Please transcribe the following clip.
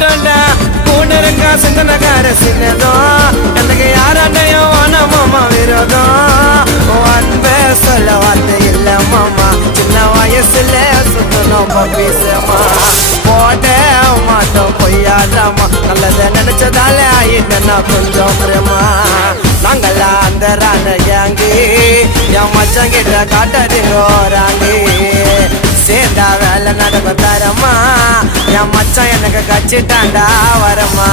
மாட்டோண்டா கூட இருக்கா சிந்தனக்கார சின்னதும் எனக்கு யாராண்டையும் வான மாமா விரோதம் அன்பே சொல்ல வார்த்தை இல்ல மாமா சின்ன வயசுல சுத்தணும் பீசமா போட மாட்டோம் பொய்யாடாமா நல்லத நினைச்சதால ஆயிட்டா கொஞ்சம் பிரேமா நாங்களா அந்த ராண கேங்கு என் மச்சான் கிட்ட காட்டாதீங்கோராங்க சேர்ந்தா வேலை நடக்கும் தரமா என் மச்சான் எனக்கு கச்சிட்டாண்டா வரமா